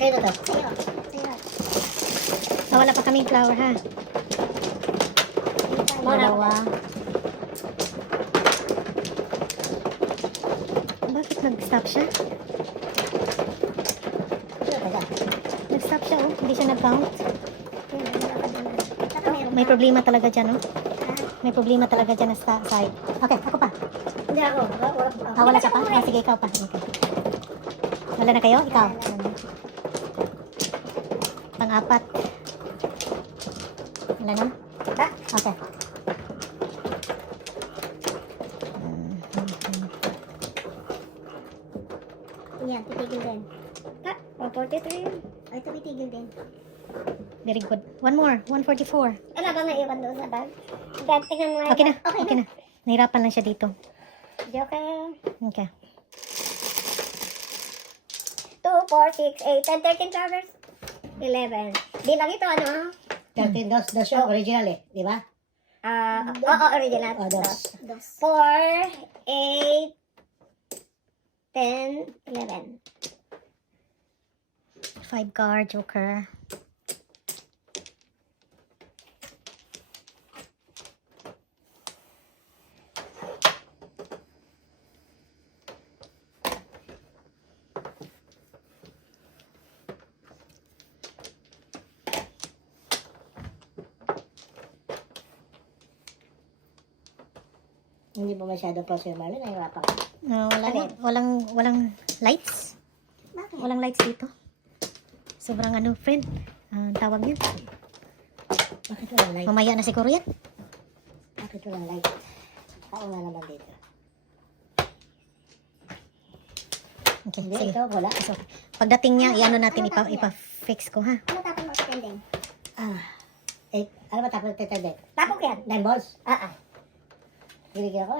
kayo na to? Sa'yo. Sa'yo. Wala pa kaming flour ha. Dalawa. Bakit nag-stop siya? Nag-stop siya oh. Hindi siya nag-count. May problema talaga dyan oh. May problema talaga dyan sa side. Okay, ako pa. Hindi ako. Wala ka pa? Sige, ikaw pa. Okay. Wala na kayo? Ikaw. Pang-apat. Wala na? Okay. Yan, titigil din. 143 yun. Ay, ito titigil din. Very good. One more. 144. Ano ba naiwan doon sa bag? Dad, tingnan mo nga. Okay na. Okay Okay na. Nahirapan lang siya dito. Joke. Okay. 2, 4, 6, 8, 10, 13 flowers. 11. Di lang ito, ano? 13 dos. Dos yung original eh. Di ba? Oo, original. Dos. 4, 8, 10, 11. 5 card, joker. Hindi mo masyado po si Marlon. Nahirapan ka. Walang lights. Bakit? Walang lights dito. Sobrang ano, friend. Tawag niya. Bakit walang light? Mamaya na siguro yan. Bakit walang light? Ako nga naman dito. Okay, Hindi, sige. ikaw wala. So, pagdating niya, iano natin, ipa-fix ko ha. Ano tapon mo sa tending? Ano ba tapos tetendek? Tapok yan. 9 balls? Ah. Binigyan ko.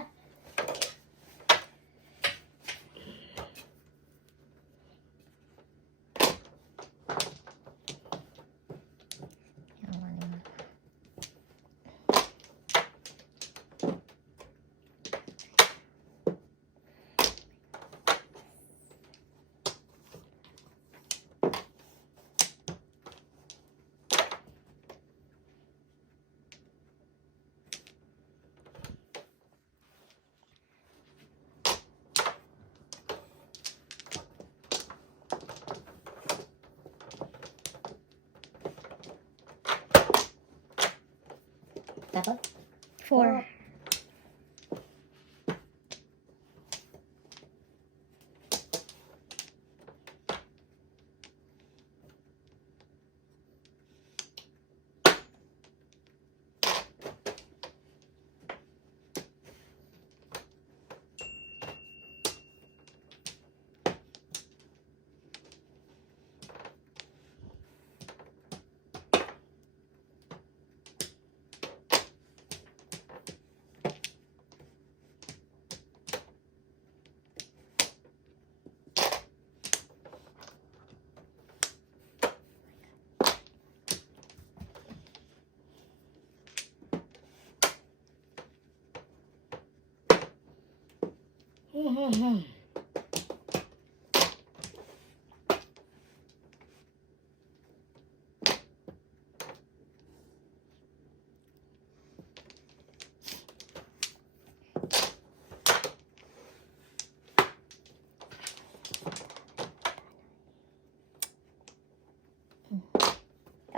Tapos? 4.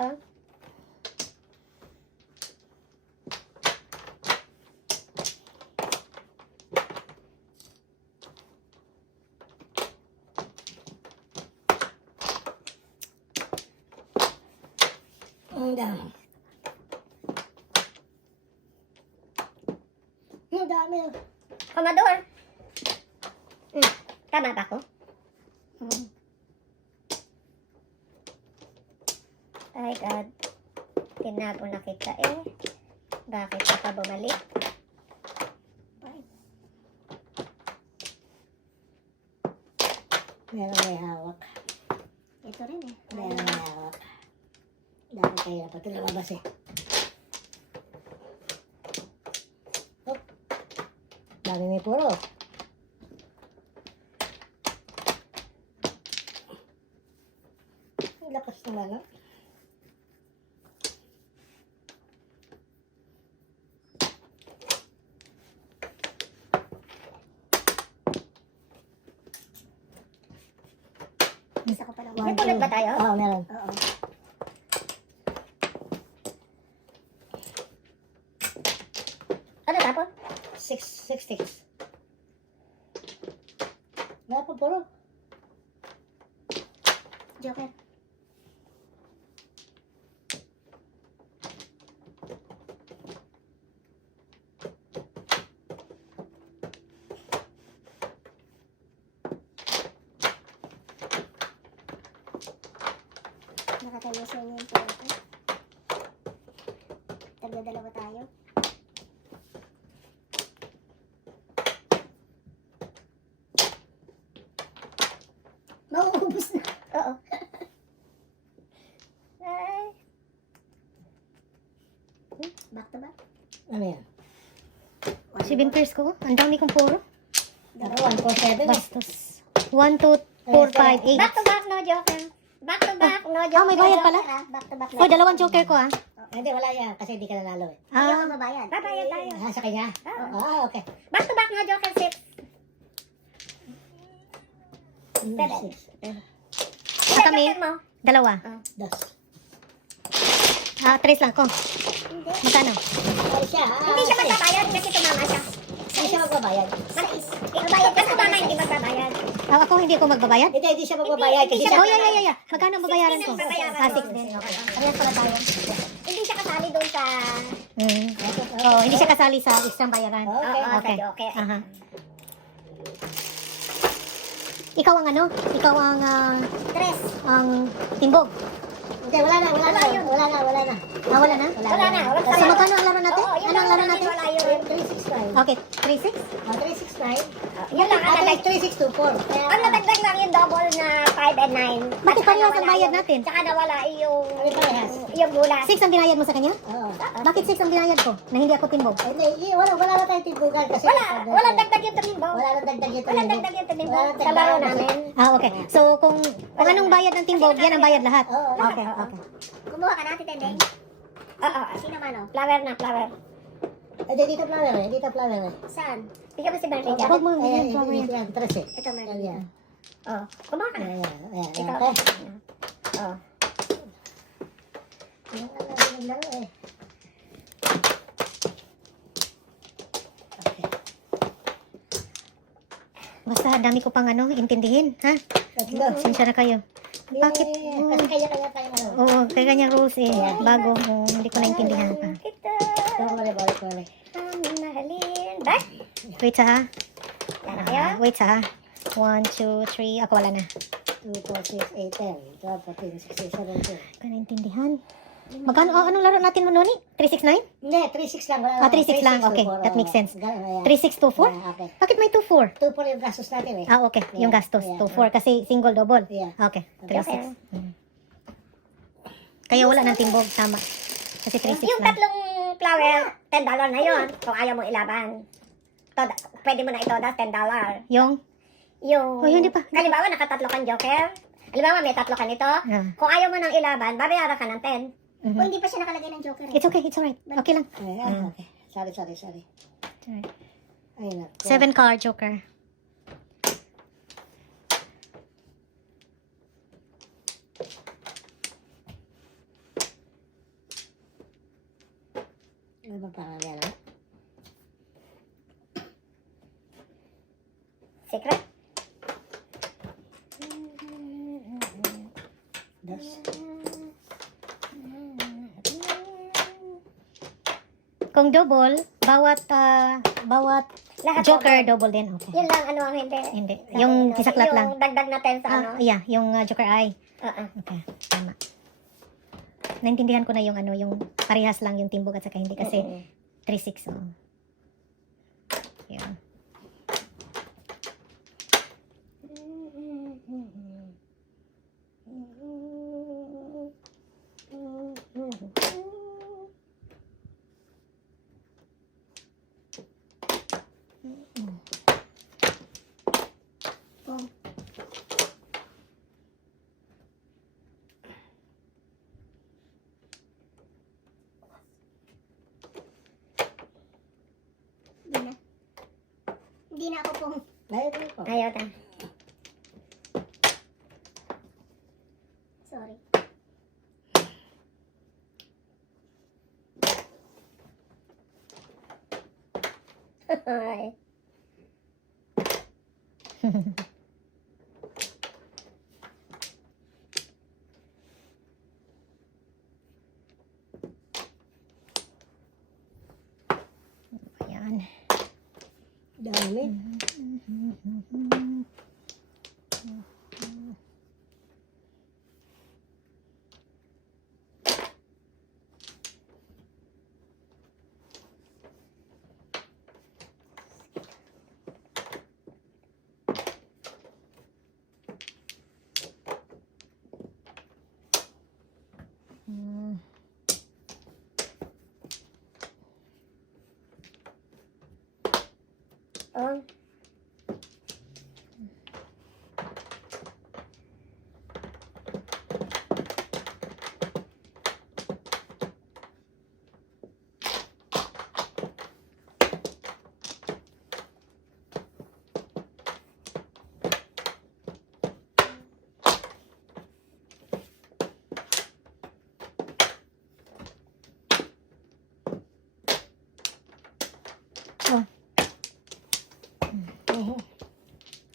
Oh. Ang dami. Ang dami. Komador. Tama ba ako? Ay, God. Tinago na kita eh. Bakit ka pa bumalik? Meron may hawak. Ito rin eh. Meron may hawak. Dami kayo na pati lumabas eh. Oh. Dami may puro. lakas naman, no? Isa ko pa lang. May pulot ba tayo? Oo, meron. Oo. Ano tapon? 6 sticks. Wala pa puro. Joker. Nakataluso niyo yung pulot. Tagdadalawa tayo. Mauubos na. Oo. Ay. Back to back. Ano yan? 7 pairs ko. Ang dami kong puro. Ako, 1, 4, 7. Bastos. 1, 2, 4, 5, 8. Back to back, no joker. Back to back, no joker. Ah, may bayad pala? Back to back. Oh, dalawang joker ko ah. Hindi, wala yan. Kasi hindi ka nanalo eh. Hindi Ah, ako mabayad. Babayad tayo. Ah, sa kanya? Oo. Ah, okay. Back to back, no joker 6. 7. 6. Ah, kami? mo? dalawa. Dos. Ah, 3 lang ko. Hindi. Magkano? Ay, siya. Hindi siya magbabayad kasi tumama siya. Hindi siya magbabayad. Magbayad kasi tumama, hindi magbabayad. Ah, ako hindi ako magbabayad? Hindi siya magbabayad. Hindi Kasi siya siya. Oh, yeah. Magkano ang babayaran ko? Babayaran Ah, ko. 6 din. Okay. Parehas pala tayo. Hindi siya kasali doon sa... Mm. Oh, hindi siya kasali sa isang bayaran. Okay. Okay. Okay. Aha. Ikaw ang ano? Ikaw ang Tres. ang timbog. Hindi, wala na. Wala na. Ah, wala na? Wala na. So, magkano ang laro natin? Oo, yun Ano ang lang laro natin? Wala yun. 369. Okay, 3-6? 369. Yun lang ang nadag. 3624. Ang nadagdag lang yung double na 5 and 9. Bakit parehas ang bayad natin? Tsaka nawala yung... Ano parehas? Yung bulas. 6 ang binayad mo sa kanya? Oo. Bakit 6 ang binayad ko? Na hindi ako timbog? Hindi, wala na tayong tibugan kasi. Wala dagdag yung tumimbaw. Wala nang dagdag ito. Wala dagdag yung tumimbaw. Wala nang Sa laro dagdag. namin. Ah, okay. So, kung anong bayad ng timbog, yan ang bayad lahat. Oo. Okay. Kumuha ka natin, Tendeng. Oo. Sino man, oh? Flower na, flower. Hindi, dito flower eh. Dito flower eh. Saan? Bigyan mo si Bernard dyan. Huwag mo Ayan, yan, flower yan. yan. Tres eh. Ito, Bernard. Yan. Oh. Kumuha ka na. Ayan. Ikaw. Okay. Oh. Yung ano, yung laro eh. Okay. Basta, dami ko pang ano, intindihin. Ha? Let's go. Sinsya na kayo. Bakit? Yeah. Kasi kaya tayo ano. Oo, kaya ganyang rules eh. Bago, hindi ko naintindihan pa. Kita. Balik. Ang mahalin. Bye. Wait sa ha? Yan na kayo. Wait sa ha? 1, 2, 3. Ako wala na. 2, 4, 6, 8, 10, 12, 14, 16, 17. Hindi ko naintindihan. Magkano? Oh, anong laro natin mo, Noni? 369? Hindi, 3-6 lang. Wala Ah, 3-6 lang. Okay, that makes sense. 3624? Okay. Bakit may 24? 2-4 yung gastos natin eh. Ah, okay. Yung Yeah, gastos. yeah. 24 kasi single, double. Yeah. Okay. Okay. 36. Kaya wala ng timbog. Tama. Kasi 36 Yung lang. tatlong flower, $10 na yun. Kung ayaw mo ilaban. Pwede mo na ito, that's $10. Yung? Yung... Oh, hindi pa. Halimbawa, nakatatlo kang joker. Halimbawa, may tatlo ka nito. Ah. Kung ayaw mo nang ilaban, babayaran ka ng 10. Mhm. Kung hindi pa siya nakalagay ng joker. It's okay. It's alright. Okay lang. Okay. Sorry. It's alright. Ayun na. 7 card joker. Ano ba parang yan ah? Secret? Dos. Kung double, bawat Lahat joker double. double din. Okay. Yun lang, ano ang hindi. Hindi. Yung kisaklat lang. Yung dagdag na 10 sa ano. Yeah, yung joker eye. Oo. Okay, tama. Naintindihan ko na yung ano, yung parehas lang yung timbog at saka hindi kasi 3-6. Oh. Yun. Hindi na ako pong... Mayroon ko. Ayaw ta. Sorry. Ay. Ayan. Dami. Mm. Oh.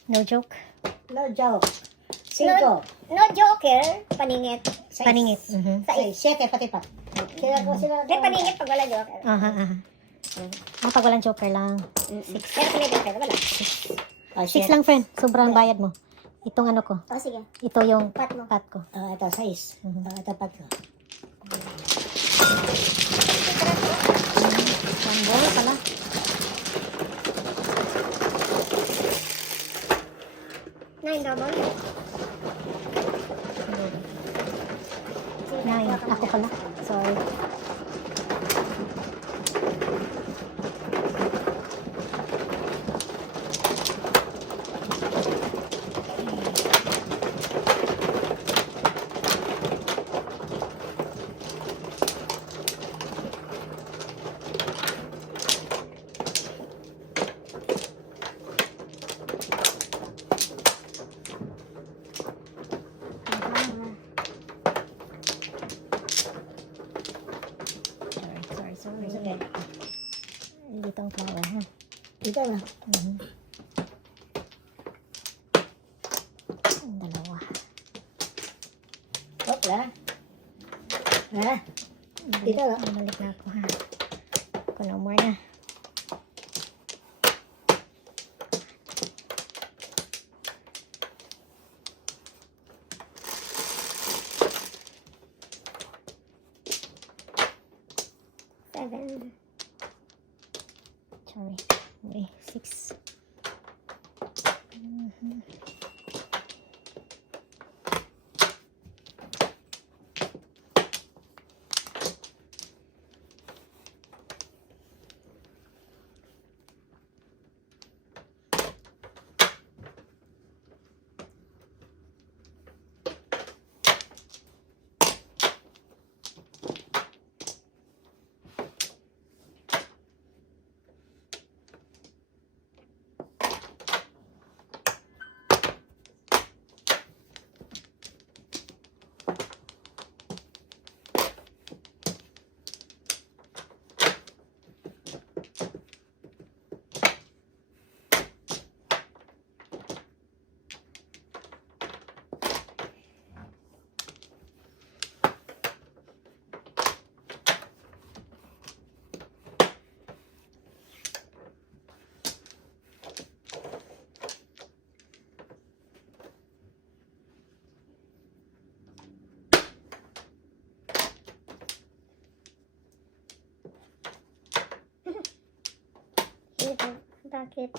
No joke. No joke. 5. No joker. Paningit. Paningit. Mhm. Sa 7 pati pa. Sila ko sila. May paningit pag wala joker. Aha, aha. Pag walang joker lang. Pero kung may joker, wala. 6 lang, friend. Sobrang bayad mo. Itong ano ko. O sige. Ito yung Pat mo. pat ko. Ito 6. Ito 4. Tambol pala. Nine double. Nine. Ako pala. Sorry. Sorry. Sige. Dito ang flower, ha? Dito na. Mhm. Ang dalawa. Opla. Ha? Dito na. Balik na ako, ha? Ako no more na. Seven. Sorry. Okay, 6. Mhm. Ito. Bakit?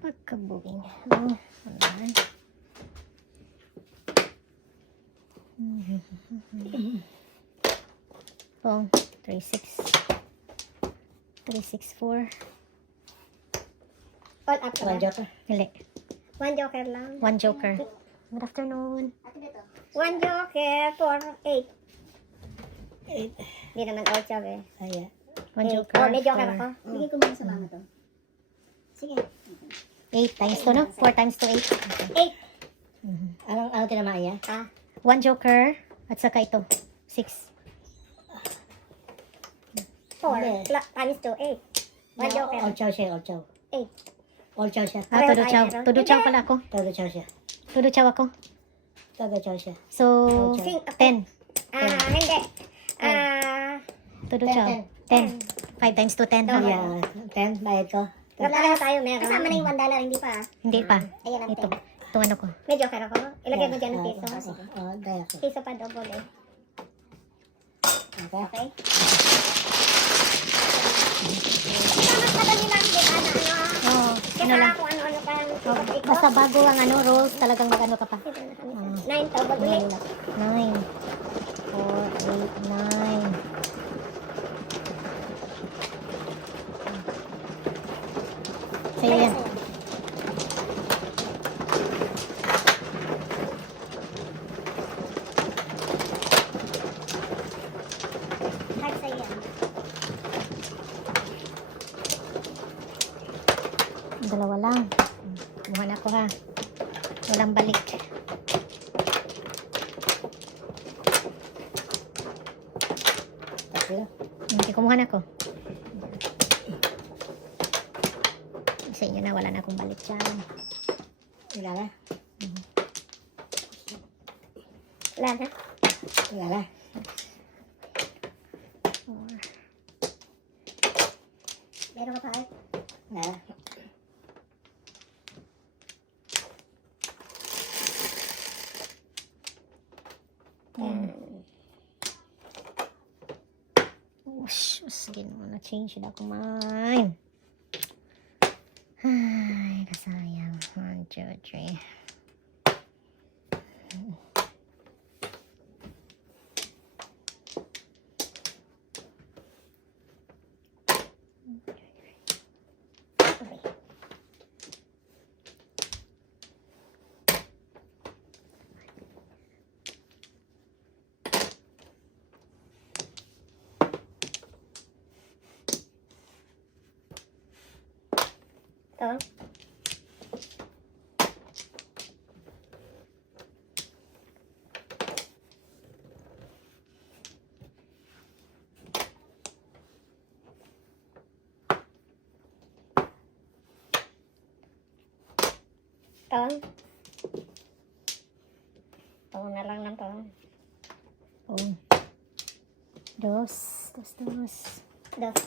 Pagkabuging. Oh, ayan. Oh, 3-6. 3-6-4. All up ka ba? Walang joker. Hindi. One joker lang. One joker. Good afternoon. Ate dito. One joker for 8. 8. Hindi naman 8 eh. Ayan. One Eight. joker. Oh, may joker for ako. Bigay ko muna sa mama to. Sige. 8 times 2, no? 4 times 2, 8. 8. Anong tinamaya? Ah, One joker. At saka ito. 6. 4 Hindi. times 2, 8. One joker. Olchaw siya, olchaw. 8. Olchaw siya. Ah, todo chow. tayo meron. Todo chow pala ako. Todo chow siya. Todo chow ako. Todo chow siya. So, Sing, 10. hindi. Todo Ten, chow. ten. 10. 5 times 2, 10. Tama. Yeah. 10, bayad ko. Pareho tayo meron. Kasama na yung $1, hindi pa. Hindi pa. Ayan ang Ito. 10. Ito ano ko. May joker ako. Ilagay mo dyan ng piso. Oh, daya ko. Piso pa double eh. Okay. Okay? Mas madali lang, di ba, na ano? Oo. Kaya Ano lang. kung ano-ano pa yung Oh, ikot-ikot. basta bago ang ano, rolls, talagang mag-ano ka pa. 9 double ulit. 9. 4, 8, 9. Sa'yo yan. Hard sa'yo yan. Dalawa lang. Kumuha na ako ha. Walang balik. Tatlo. Hindi, kumuha na ako. Sa inyo na, wala na akong balik dyan. Wala na. Wala na. Wala na. 4. Meron ka pa ay? Wala na. Oh, sus. Ginawa na change na ako mine. Ay, kasayang. 1, 2, 3. Ito. Ito. Ito na lang ng to. Oh. Dos. Dos, dos. Dos.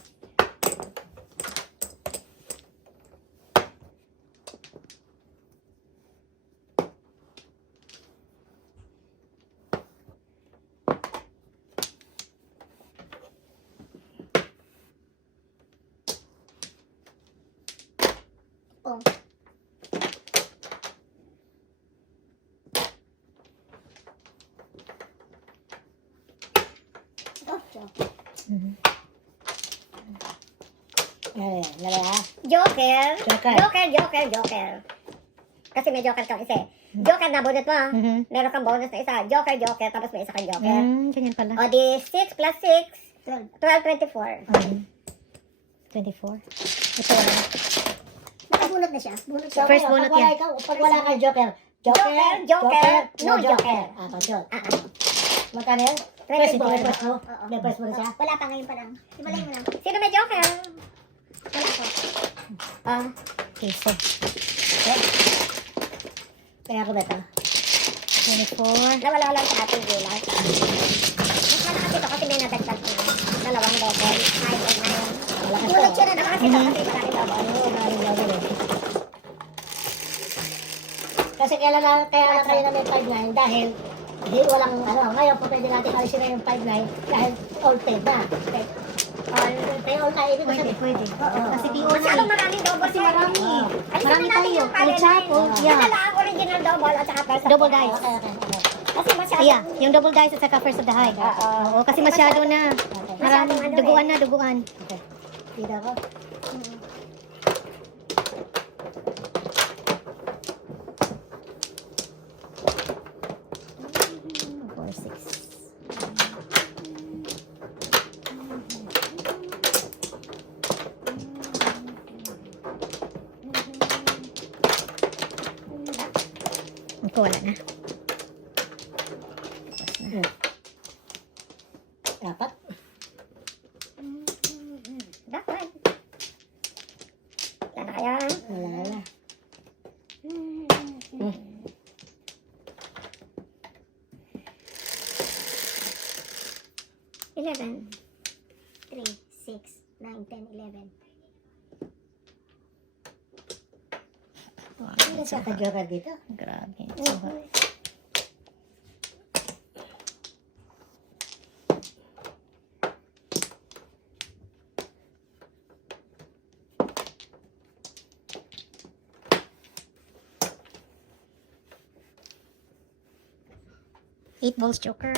Oh. Oh, joke. Mhm. Lala ha? Joker. Joker. Joker. Kasi may joker kang isa eh. Joker na bonus mo. Mhm. Meron kang bonus na isa. Joker, tapos may isa kang joker. Ganyan pala. O di 6 plus 6, 12. 12, 24. 24. Ito wala. Nakabunot na siya. Bunot siya. First bunot Pag wala yan. ikaw, pag wala kang joker. Joker, no joker. Ah, joker. Ah, Magkano yan? 24. May first mo? Oo. May first mo na siya? Wala pa ngayon pa lang. Ibalay mo lang. Sino may joker? Wala ako. Ah, Okay, so Kaya ako ba ito? 24. nawala lang sa ating gulay. Mas malakas ito kasi may nadagdag ko. Dalawang double. 5 and 9. Malakas Unit to. siya na malakas ito kasi maraming double. Oo, maraming double eh. Kasi kaya na kayo na may 5-9 dahil di walang ano. Ngayon po pwede natin alisin na yung 5-9 dahil all paid na. Okay. All na ibig Pwede, sabihin. pwede. Oo. Kasi di Masyadong maraming double. Kasi marami. Oo. Marami tayo. Ay, Chapo. Yeah. Ito lang ang original double at saka first. Double dice. Okay, okay, okay. Kasi masyadong. Yeah, yung double dice at saka first of the high. Oo, kasi masyado na. Okay. Marami. Masyadong ano Duguan na, duguan. Okay. Tida ko. Ito, wala na. Dapat. Dapat. Wala na kaya. Wala na. Eleven. 3, 6, 9, 10, 11. Ano siya ka-joker dito? Grabe. So, eight balls joker.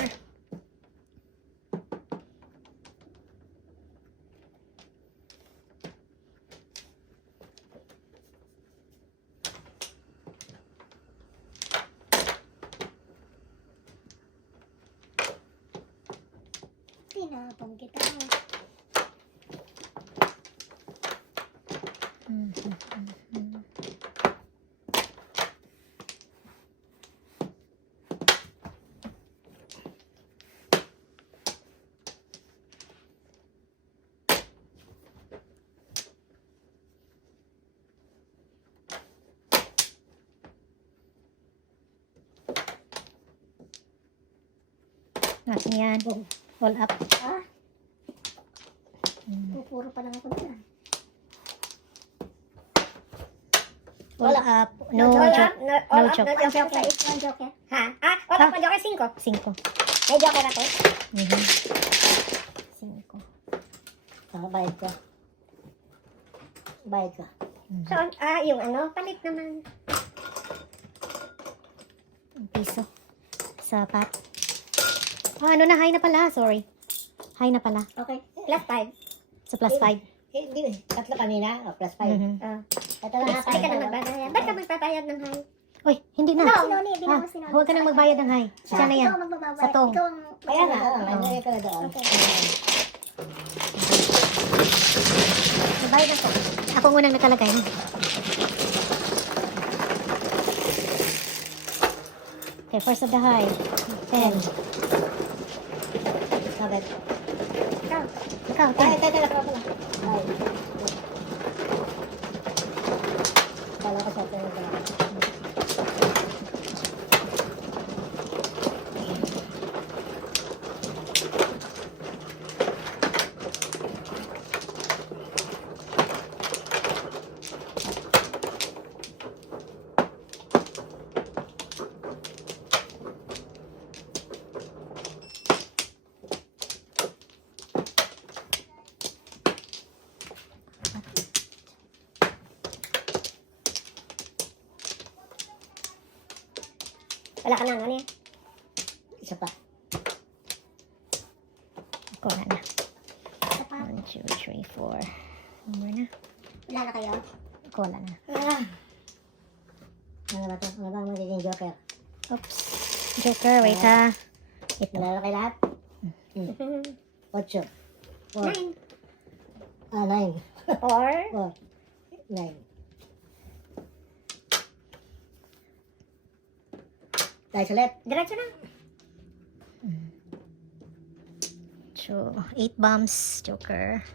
Tinapong kita. Natin yan. All up. Ah? Pupuro pa lang ako doon. All up. No all joke. up, all no up, joke. no joker. It's one joker. Ha? Ah, all up, one joker, 5. 5. May joker ako. Mhm. 5. Bayad ka. Bayad ka. So, yung ano, palit naman. Piso. Sapat. Oh, ano na? High na pala. Sorry. High na pala. Okay. Plus 5. So, plus 5. Hindi. Tatlo kanina. O, plus 5. Mhm. Ito na nga. Hindi ka na magbabayad. Ba't ka magpapayad ng high? Uy, hindi na. Sinoni, Ah, binang sinoni. huwag ka nang magbayad ng high. Siya na yan. Ikaw ang magbabayad. Sa tong. Ikaw ang Kaya nga. Nagay ko na doon. Okay. Magbayad ako. Ako ang unang nakalagay. Okay, first of the high. 10. Sabit. Ikaw. Ikaw, Ay, 10. ito na pala. Ay. Kala ko sa ito na pala. Wala ka na, ano yan? Isa pa. Ako wala na. Isa pa. 1, 2, 3, 4. Number na. Wala na kayo? Ako wala na. Ano ba ito? Ano ba ang magiging joker? Oops. Joker, wait ha. Ito. Nalala kayo lahat? 8. 4. 9. 9. 4. 4. 9. Tayo ulit. Diretso na. So, 8 bombs, Joker.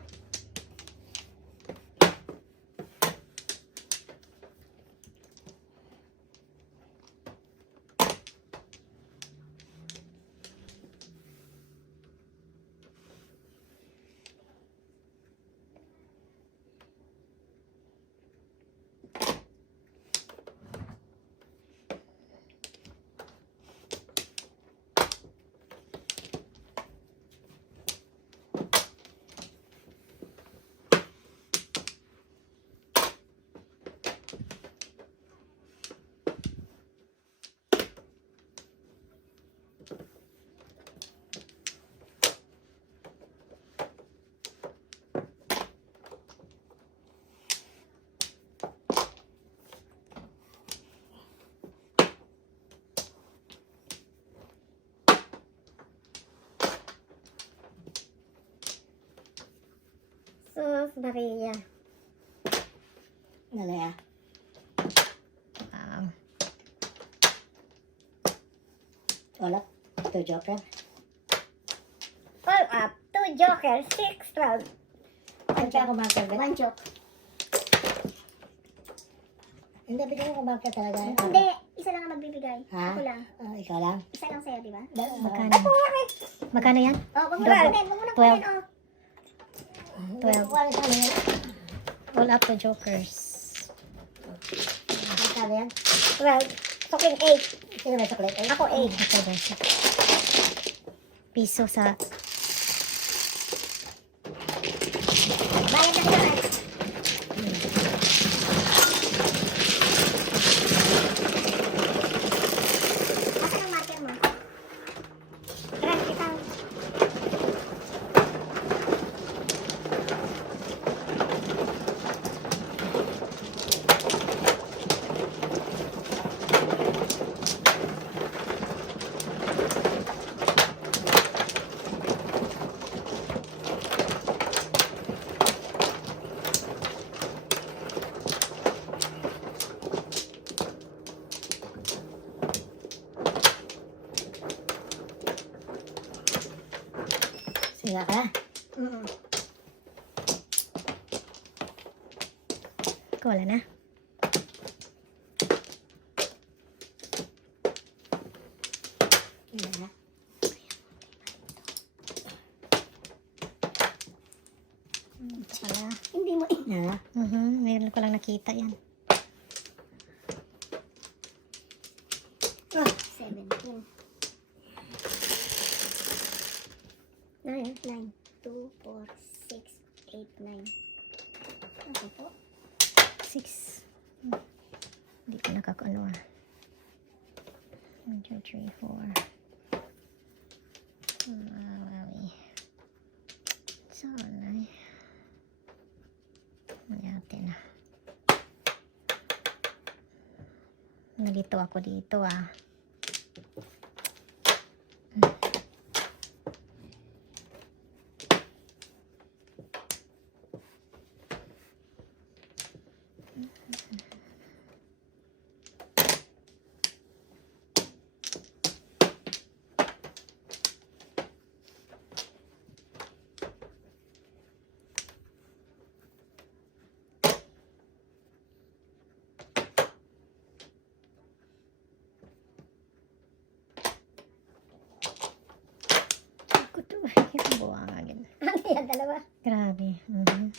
Sus, Maria. Dali ah. Wow. Wala. Ito, Joker. All up. 2 joker. 6, 12. Saan ka ako marker? 1 joke. Hindi, bigyan mo ko marker talaga. Hindi. Isa lang ang magbibigay. Ha? Ako lang. Ikaw lang? Isa lang sa'yo, di ba? Magkano? Magkano yan? Oh, wag mo na kunin. Wag mo na 12. kunin, oh. 12. Wala sa amin. All up to jokers. Magkano yan? 12. Sukling 8. Sino may chocolate? Ay, Ako 8. Ito daw siya. Piso sa... Bayad na kailangan. Asan ang marker mo? Tara, ito. Singa ka. Mm-mm. Wala na. Singa. Ito pala. Hindi mo Ha? Meron ko lang nakita yan. 17. 9, 9, 2, 4, 6, 8, 9. Ano po? 6. Hindi ko nakakano ah. 1, 2, 3, 4. Mawawi. Sana eh. Mayate na. Nalito ako dito ah. Ako to. Ito buwang agad. Ano yan, dalawa? Grabe. Sugan.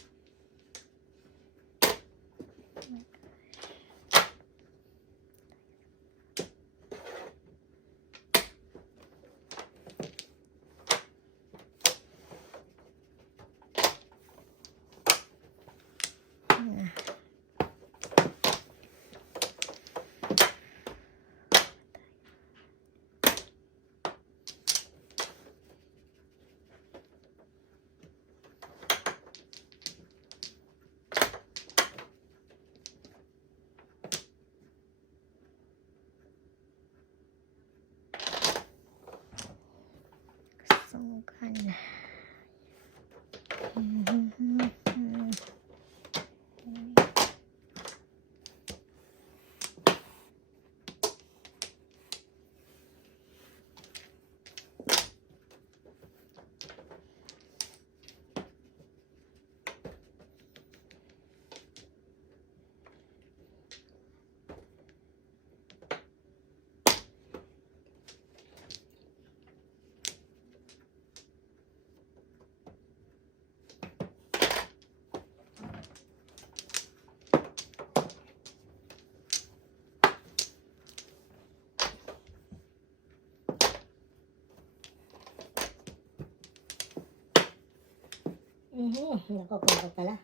Nakukuha pala.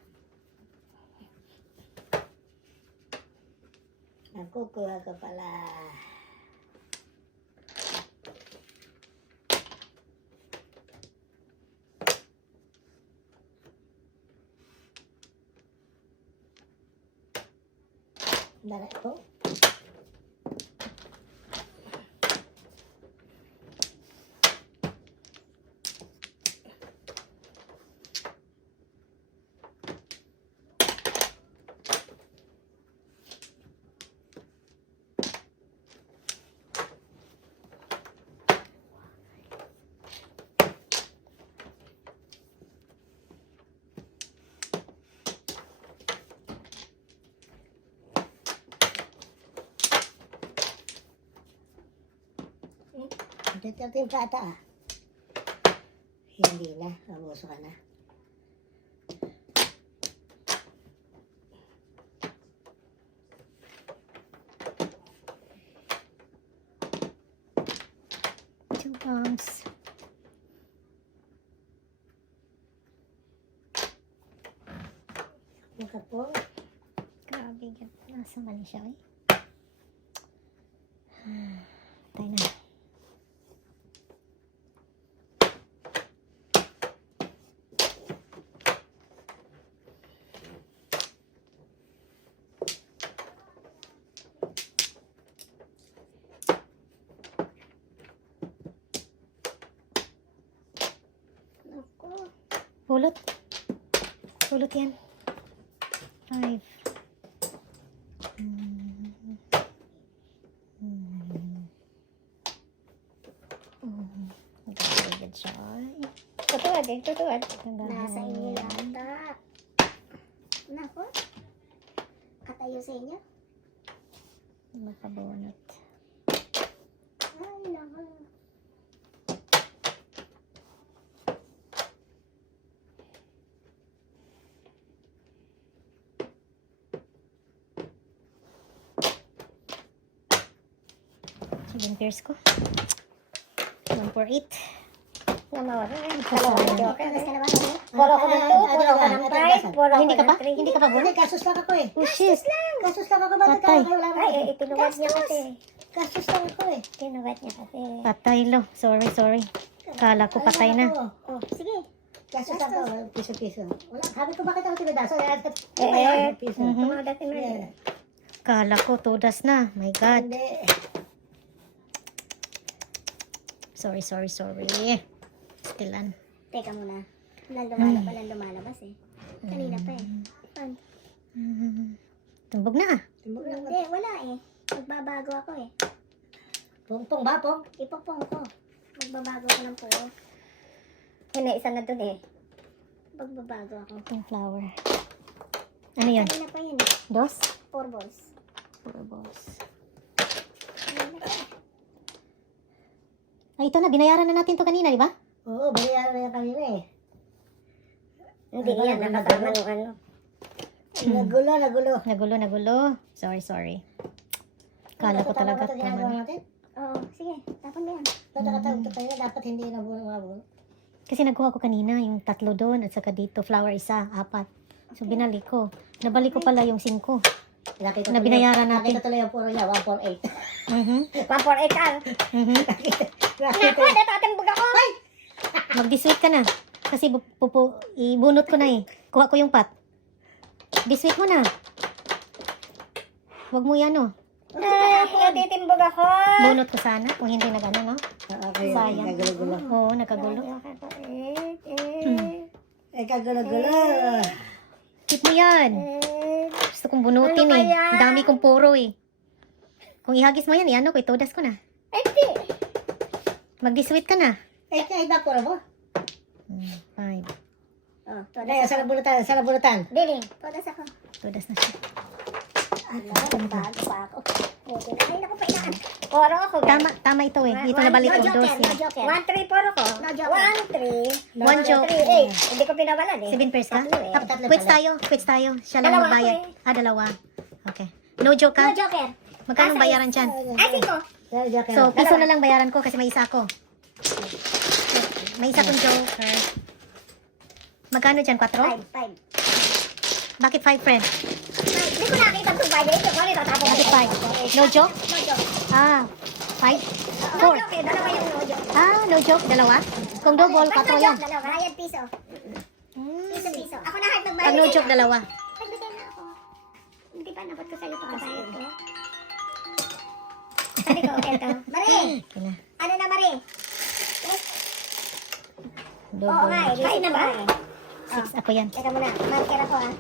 Nakukuha ka pala. Dala ko. Ito yung plata ah. Hindi na. Abuso ka na. Two pumps. Maka po. Grabe yan. Nasa mali siya eh. Tayo na. Naku. Pulot. Pulot yan. 5. Good siya. Tutuwad eh, tutuwad. Tandaan Nasa mo inyo yan. yata. Naku. Katayo sa inyo. Makabunot. Ay, naku. Sige, pierce ko. 148. Namawala. Kasama. Joker. Puro ko ng 2, puro ko ng 5, puro ko Hindi ka ng pa? 3. Hindi ka pa Hindi, bunot? kasus lang ako eh. Oh, shit. Kasus lang ako. Bakit Patay. kaya wala na? Ay, itinuwad niya kasi. Kasus lang ako eh. Tinuwad niya kasi. Patay lo. Sorry. Kala ko patay na. Oh, sige. Kasus lang ako. Piso-piso. Wala. Sabi ko bakit ako tinidaso? Piso. Tumagat mo Yeah. Kala ko tudas na. My God. Hindi. Sorry. Stilan. Teka muna. Lumalabas eh. Kanina pa eh. Pan. Tumbog na ah. Hindi, wala eh. Magbabago ako eh. Pong ba, pong? Ipopong ko. Magbabago ako ng puro. Yun eh, isa na dun eh. Magbabago ako. Yung flower. Ano yan? Kanina pa yun eh. 2? 4 balls. 4 balls. Kanina pa. Ay, ito na. Binayaran na natin to kanina, di ba? Oo, bayaran na yan kanina eh. Hindi Ano ba, yan, nakasama nung ano. Nagulo. Nagulo. Sorry. Kala ko talaga Ito tama na. natin. Oo, sige. Tapon mo yan. Nakatawag ito kanina. Dapat hindi na buo. Kasi nagkuha ko kanina yung 3 doon at saka dito flower 1, 4. So binalik ko. Nabalik ko pala yung 5. Nakita Na binayaran natin. Nakita tuloy yung puro niya, 1.8. 148 ka. Naku, natatimbog ako. Mag-disweight ka na. Kasi ibunot ko na eh. Kuha ko yung pot. Disweight mo na. Huwag mo yan oh. Ay, natitimbog ako. Bunot ko sana kung hindi na gano'n, no? Sayang. Kagulo-gulo. Oo, nakagulo. Kagulo-gulo. Keep mo yan. Gusto kong bunutin Ano eh. kaya? Ang dami kong puro eh. Kung ihagis mo yan, ano ko, itodas ko na. Hindi. Mag-disweight ka na. Kaya iba puro mo. 5. Oh, Kaya sa nabulutan. Diling, todas ako. Todas na siya. Bago pa ako. Buti na. Ay, naku, painaan. Poro ako, guys. Tama ito eh. Dito nabalik yung dos. No joker. 1-3 poro ko. No joker. 1-3. One joke. 3, 8. Hindi ko pinawalan eh. 7 pairs ka? Tatlo eh. Tatlo Quits pala. tayo. Siya lang Dalawa magbayad. ako eh. Dalawa. Okay. No joke No ka? joker. Magkano bayaran dyan? Ay, 5. So, piso na lang bayaran ko kasi may isa ako. May isa kong joker. Magkano dyan? 4? 5. Bakit 5, friend? Hindi ko nakita itong bayad. Ito ko nito. Tapos Bakit 5? No joke? No joke. 5? No 4? joke eh. Dalawa yung no joke. No joke. Dalawa? Kung double, 4 yan. Dalawa. Bayad piso. Piso. Ako na hard Pag magbayad. no joke, dalawa. Nagbigay na ako. Hindi pa nabot ko sa'yo pagkabayad ko. Sabi ko, eto. Marie! Okay na. Ano na, Marie? Oo Double. nga eh. Kain na ba? 6 ako yan. Teka muna. Marker ako ah.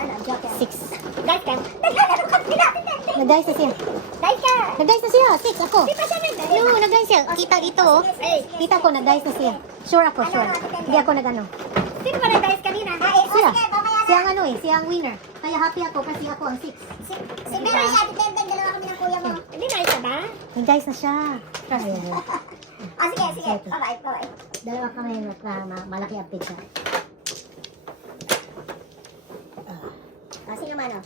Ano, joker. 6. Guys ka? Naglalaro ka. Pinapin natin. Nag-dice na siya. Guys ka. Nag-dice na siya. 6 ako. Di pa siya nag-dice? No, nag-dice siya. Kita ito oh. Kita ko, nag-dice na siya. Sure ako, sure. Hindi ako nag-ano. Sino ba nag-dice kanina? Siya. Sige, mamaya na. Siya ang ano eh, siya ang winner. Kaya happy ako kasi ako ang 6. Si Mary, sabi ko, dalawa kami ng kuya mo. Hindi na isa ba? Nag-dice na siya. Trust me. Ah, sige, sige. Alright, alright. Dalawa kami malaki ang pizza. Ah, sino man, oh?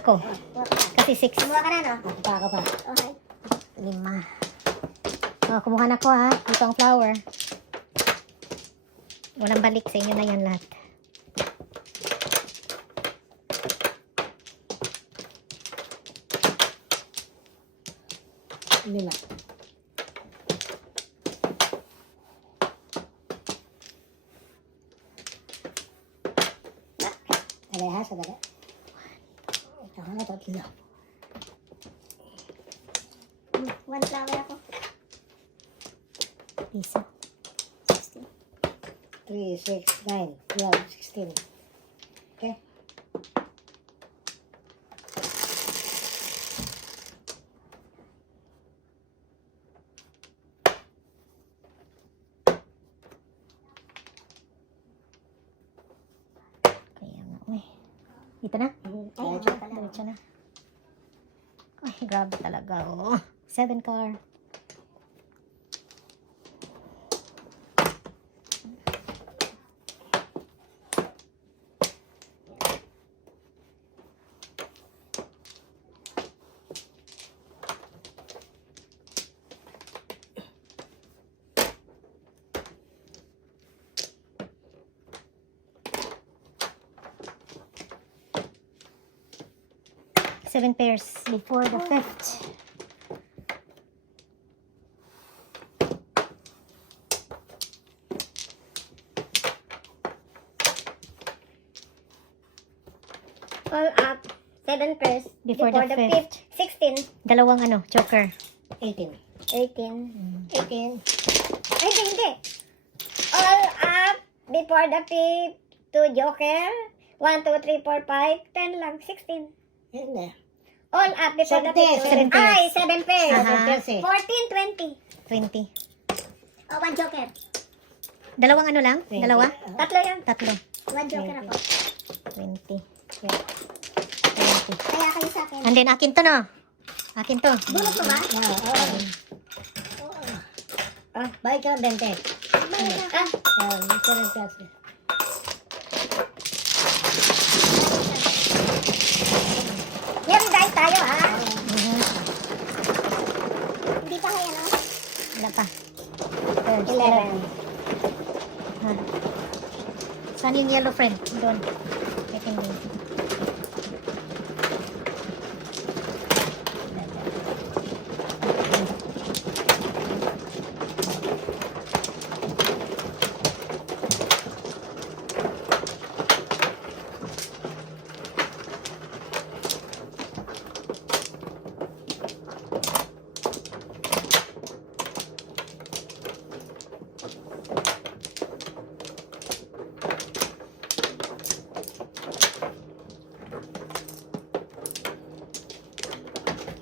Ako. Kuha ka na. Kasi 6. Kumuha ka na, no? Ako pa. Okay. 5. Oh, kumuha na ko ha. Ito ang flour. Walang balik sa inyo na yan lahat. Lima. Dali ha, sadali. Ito na, tatlo. One flower ako. Piso. 3, 6, 9, 12, 16. Okay? Kaya nga, uy. Dito na? Ay, Diretso. Diretso na. Ay, grabe talaga, oh. 7 car. Seven pairs before the 5th. All up. 7 pairs. Before the 5th. 16. Dalawang joker. 18. 18. 18. Ay, hindi. All up. Before the 5th. 2 joker. 1, 2, 3, 4, 5. 10 lang. 16. Yun na. All up before the 5th. 7 pairs. Ay, 7 pairs. Aha. 14, 20. 20. Oh, 1 joker. Dalawang lang? 20. Dalawa? Tatlo yan. Tatlo. 1 joker ako. 20. 20. Kaya kayo sa akin. And then, akin to, no? Akin to. Bunot mo ba? Ah, bayad ka ng 20. Bayad na ka. 7 pesos. Yan, dahil tayo, ha? Mhm. Hindi pa kaya, no? Wala pa. 11. Ha. Saan yung yellow friend? Doon. Second doon.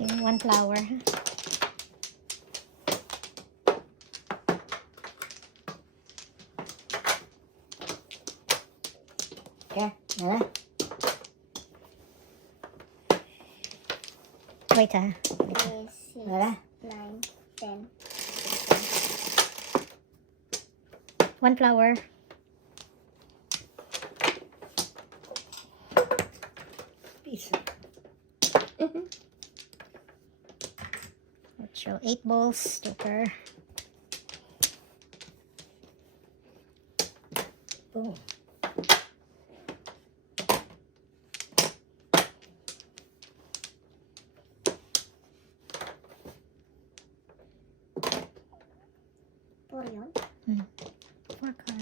Okay, 1 flower. Okay? Nala? Wait, ha. 3, 6, Nala? 9, 10. 1 flower. Piso. Let's show 8 balls. Joker. Boom. Puro yun. 4 car.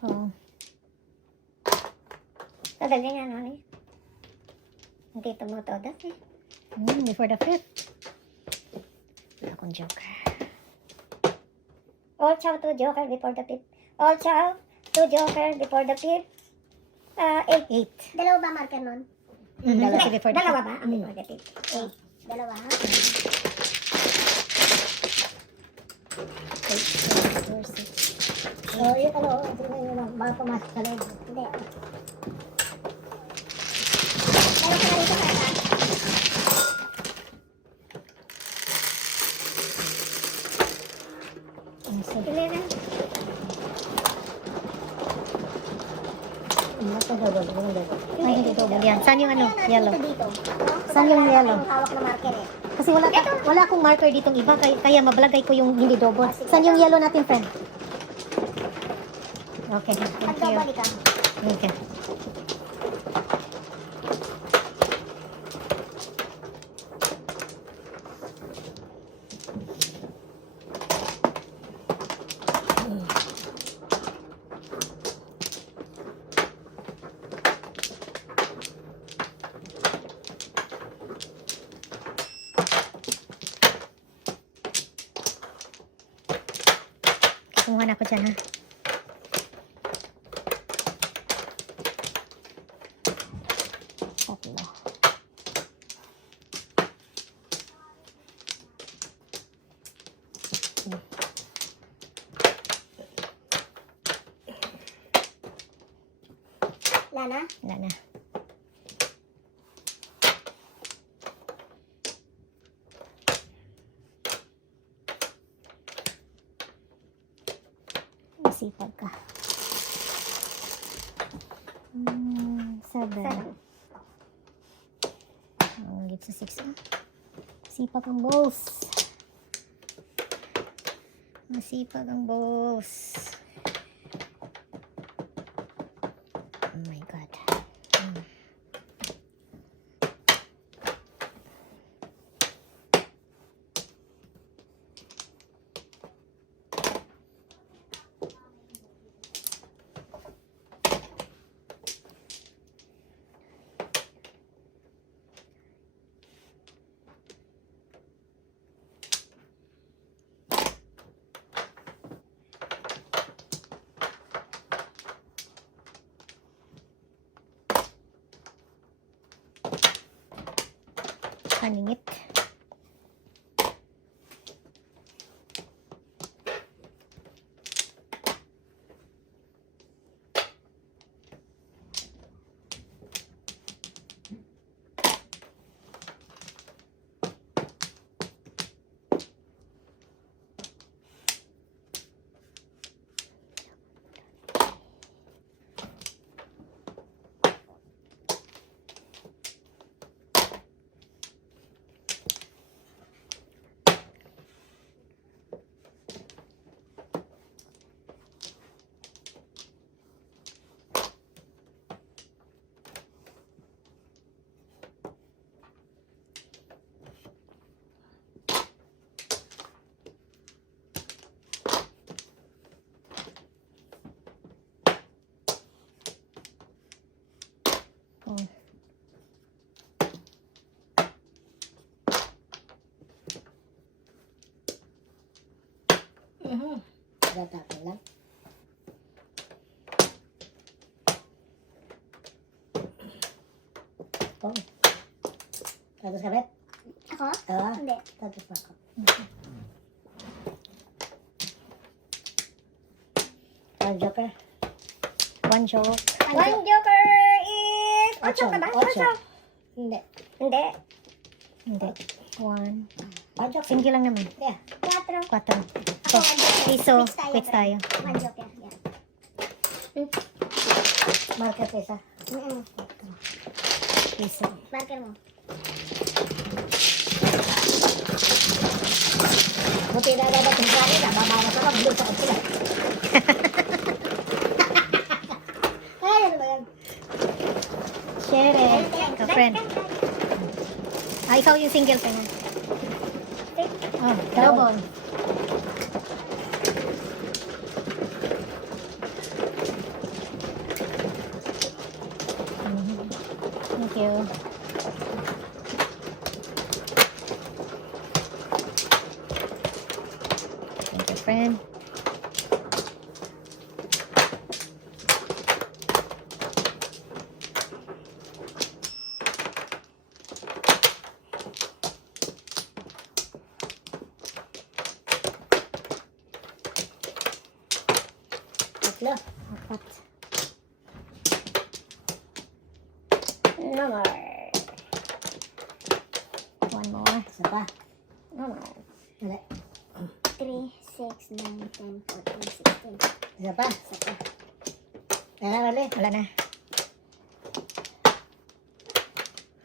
Oh. Tadali nga, no? Hindi tumutodas, eh. Before the 5th. Wala akong joker. Also two joker before the fifth. Also two joker before the fifth. 8. 8. Dalawa ba marker nun? Dalawa si before the Dalawa ba ang before the fifth? 8. Dalawa. 8, 4, 6. So, yung ano, mga pumasok sa loob. Hindi. Meron ka na rito kaya. Eleven. Ito double, yung double. Ay, hindi double yan. Saan yung ano? Yellow. Dito. Saan yung yellow? Yung hawak na marker eh. Kasi wala akong marker ditong iba, kaya mabalagay ko yung hindi double. Saan yung yellow natin, friend? Okay, thank you. Pag-double ka. Okay. Kumuha na ako dyan, ha? Tatlo. Lana. Wala na. Masipag ka. 7. Oh, give sa 6. Masipag ang boss. Masipag ang boss. Oh my God. Kaningit. Oh. Tatapin lang. Oh. Tapos ka, Bet? Ako? Oo. Hindi. Tapos na ako. Joker. One joke. One joker is... 8 ka ba? 8. Hindi. Hindi. Hindi. 1. Joker. Single lang naman. Yeah. 4. 4. Ako, one joker. Piso. Quits tayo, Quits tayo. One joker. Yeah. Marker pa isa. Piso. Marker mo. Buti na dapat yung plano na. Babawas ako. Blue sa kapila. Ay, ano ba yan? Share it. Ka-friend. Ah, ikaw yung single pa na. Oh, double. Thank you. Thank you, friend. that. No more. One more. Isa pa. No more. Wala. 3, 6, 9, 10, 14, 16. Isa pa. Wala, wala. Wala na.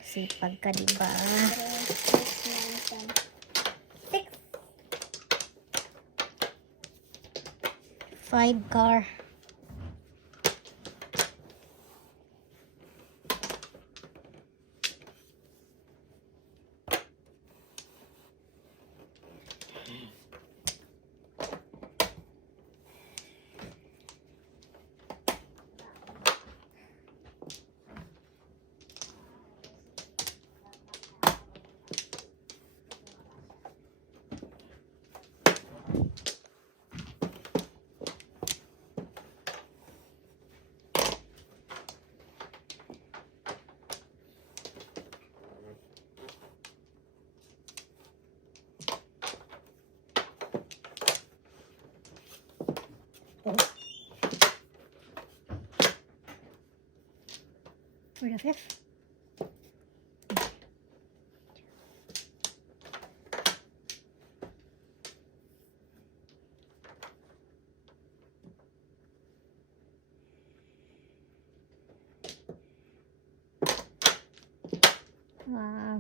Sipag ka, diba? 3, 6, 9, 10. 6. 5 car. For the fifth. Wow.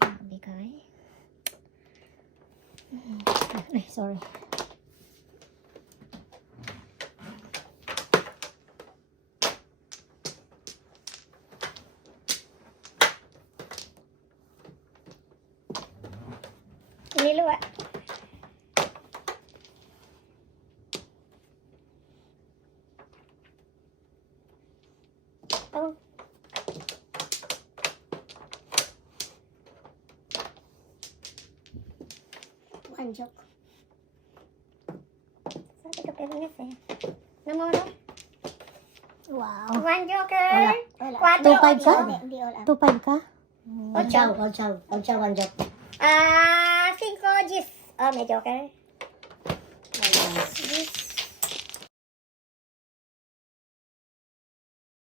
Grabe ka eh. Ay, sorry. Niluwa. Oh. One joke. Sabi ko permis eh. Namono? Wow. One joker. Wala. Quatro. 2-5 ka? Hindi all out. 2-5 ka? Ochaw, one job. 5 G's. Oh, may joker. Wala.